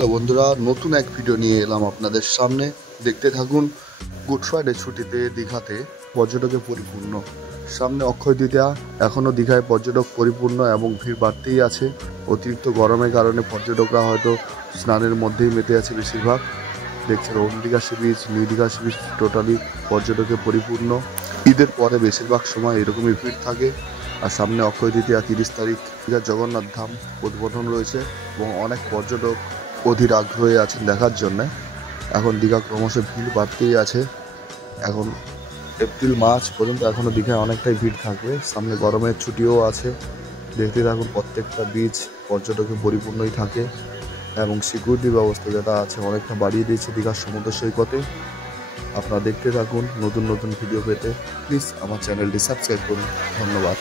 তো বন্ধুরা, নতুন এক ভিডিও নিয়ে এলাম আপনাদের সামনে। দেখতে থাকুন। গুড ফ্রাইডে ছুটিতে দীঘাতে পর্যটকে পরিপূর্ণ। সামনে অক্ষয় তৃতীয়া, এখনও দীঘায় পর্যটক পরিপূর্ণ এবং ভিড় বাড়তেই আছে। অতিরিক্ত গরমের কারণে পর্যটকরা হয়তো স্নানের মধ্যেই মেতে আছে বেশিরভাগ। দেখছেন old Digha sea beach, new Digha sea beach totally পর্যটকে পরিপূর্ণ। ঈদের পরে বেশিরভাগ সময় এরকমই ভিড় থাকে। আর সামনে অক্ষয় তৃতীয়া 30 তারিখ দীঘার জগন্নাথ ধাম উদ্বোধন রয়েছে এবং অনেক পর্যটক অধীর আগ্রহে আছেন দেখার জন্য। এখন দীঘা ক্রমশ ভিড় বাড়তেই আছে। এখন এপ্রিল মার্চ পর্যন্ত এখনও দীঘায় অনেকটাই ভিড় থাকবে। সামনে গরমের ছুটিও আছে। দেখতে থাকুন, প্রত্যেকটা বিচ পর্যটকে পরিপূর্ণই থাকে এবং সিকিউরিটি ব্যবস্থা যেটা আছে অনেকটা বাড়িয়ে দিয়েছে দীঘার সমুদ্র সৈকতে। আপনারা দেখতে থাকুন। নতুন নতুন ভিডিও পেতে প্লিজ আমার চ্যানেলটি সাবস্ক্রাইব করুন। ধন্যবাদ।